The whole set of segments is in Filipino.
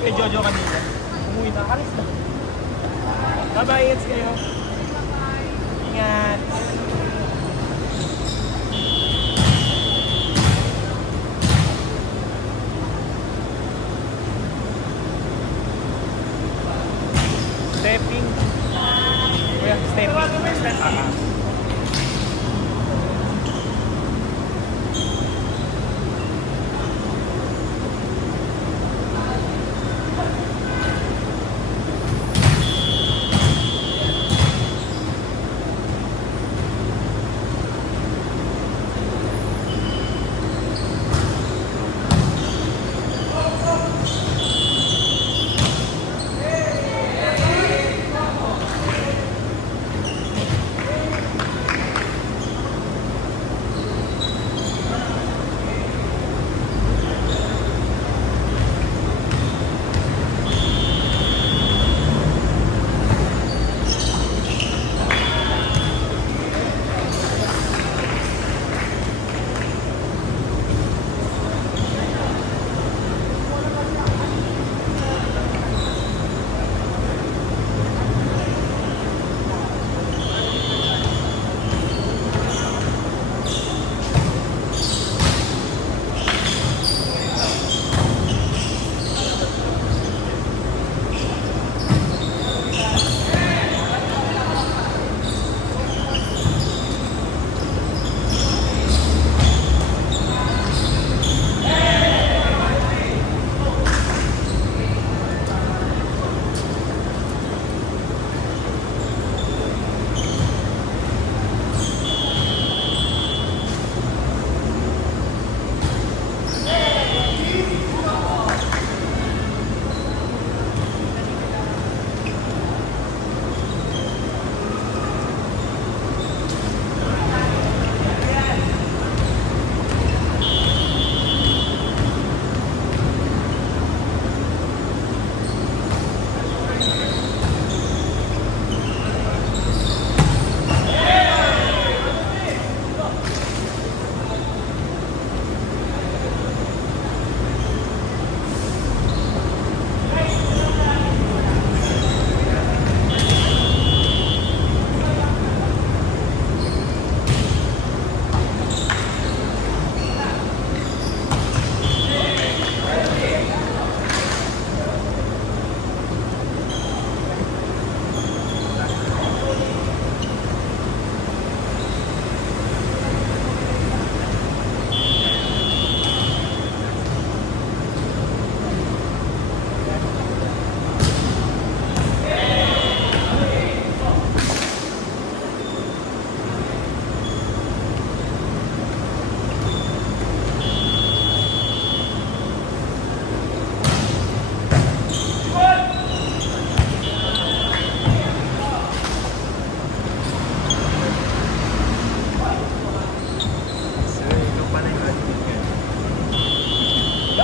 kay Jojo kanina. Umuwi na. Alis na. Bye-bye. Ingat kayo. Ingat. Stepping. Kuya, stepping.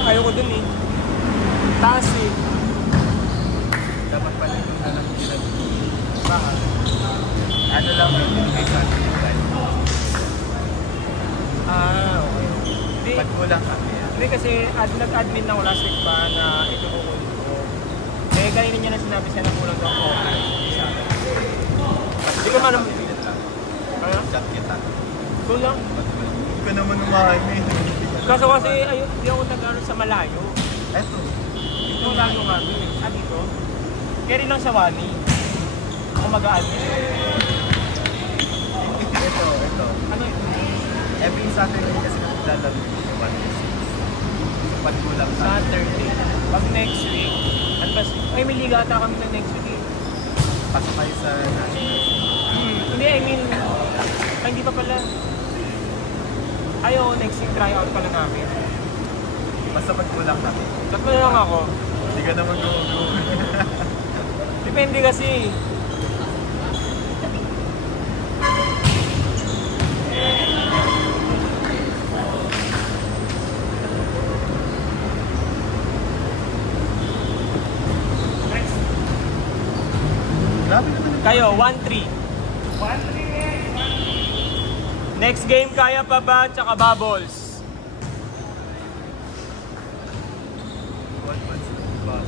Ayoko dun eh. Taas eh. Dapat pala yung nalang nila. Bakit? Ano lang yung binigay sa atin yung time? Okay. Hindi. Ba't kulang kami yan? Hindi kasi nag-admin na wala sick pa na ito kukunin ko. Eh, kanina niya na sinabi siya na kulang daw ko. Hindi ka man naman. Kaya? Chat kita. Kulang. Hindi ka naman umahan eh. Kaso kasi ayun, di ako nag-aaral sa malayo. Eto. Ito layo nga doon eh. Dito? Carry lang sa Wani. Ako mag-admin. Ito. Ano ito? Every Saturday kasi naglalaro yung 1 to 6. So, pag kulang Saturday. Pag next week. Ano ba? Ay, may liga ata kami na next week eh. pasok kayo sa national. Hindi, I mean, hindi pa pala. Ayaw, next week try out pala namin. Basta pag kulang kami. Chat mo na lang ako. Hindi ka naman go. Depende kasi. Grabe naman. Kayo, 1-3. 1-3 Next game, kaya pa ba? Tsaka bubbles. 1-1 ba?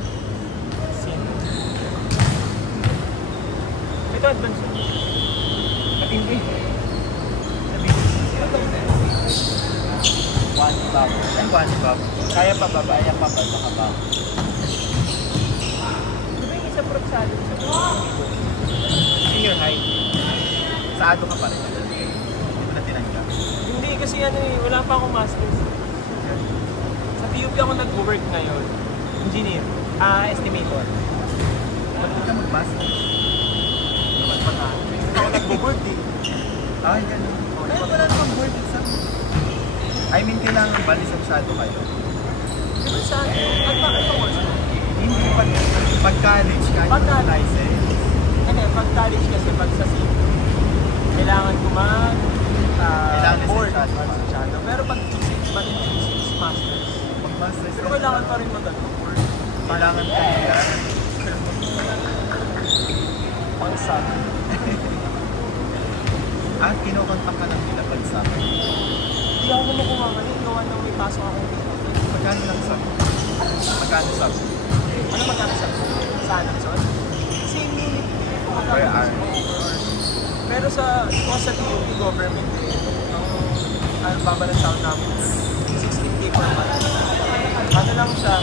advance yun. Matindi. One stop. Ay, one stop. Kaya pa ba ba? Kaya pa ba? Baka ba? Di ba yung isa prop sa atin sa senior high? Saado ka pa rin. Hindi mo na tinanggap. Hindi kasi ano eh, wala pa akong masters. Sa PUP ako nag-work ngayon. Engineer. Estimator. Ba't ka mag-master? Naman pa na. Ako nag-work eh. Ay, gano'n. Ay, wala namang board exam. I mean, kailangan ba lisensyado kayo? Di ba sa atin? At bakit ang course mo? Hindi pag-college kahit Pag-college. license. Hindi, pag college kasi pag sa CP, kailangan ko Kailangan board. lisensyado. Pero pag physics, masters. Pag-masters Pero kailangan pa rin mag-board. Kailangan ka nila. Pang-sub. At kinukontak ka lang nila pag-sub. Hindi ako kumukuha ngayon. Gawa na may pasok ako dito. Magkano lang sub? Magkano sub? Ano magkano sub? Sa Anapson? Same unit. Per hour. Pero sa DOP government ang babalance out namin 16K per month. Ano lang siya,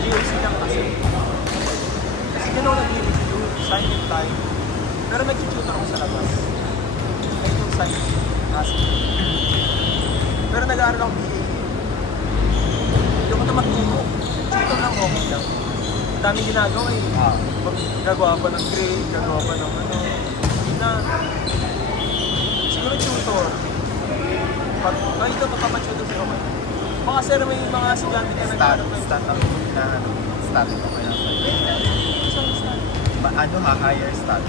GOC lang kasi. Kasi yun ako nag-review, sign in time. Pero nag-tutor ako sa labas. Ngayon yung sign in pero nag-aaral ako BA. Hindi ko na magtuto. Tutor lang okay lang. Ang daming ginagawa eh. Gagawa pa ng grade, gagawa pa ng ano. Hindi na. Siguro tutor. Pag ito, magpapatutor siya ako. Baka sir, may mga estudyante ka Start ang hinahanap. Start ko kaya sa'yo. Ano ha? Higher start.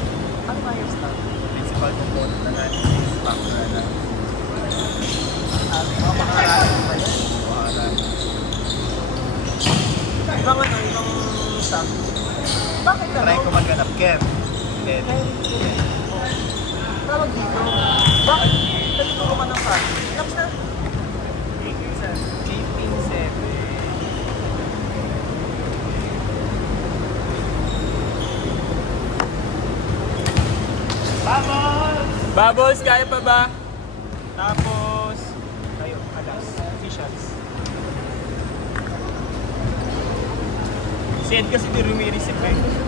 Ano ba yung start? Principal component analysis, factor analysis. Mga pangarap ba yan? Ibang ano, ibang staff. Bakit ano? Try ko maghanap. Kev. Then, Tawag dito. Bakit? Nalito ka ng card. Tapos na. Japing 7. Bubbles! Kaya pa ba? Tapos, tayo, alas, officials. Send kasi di rumireceive eh.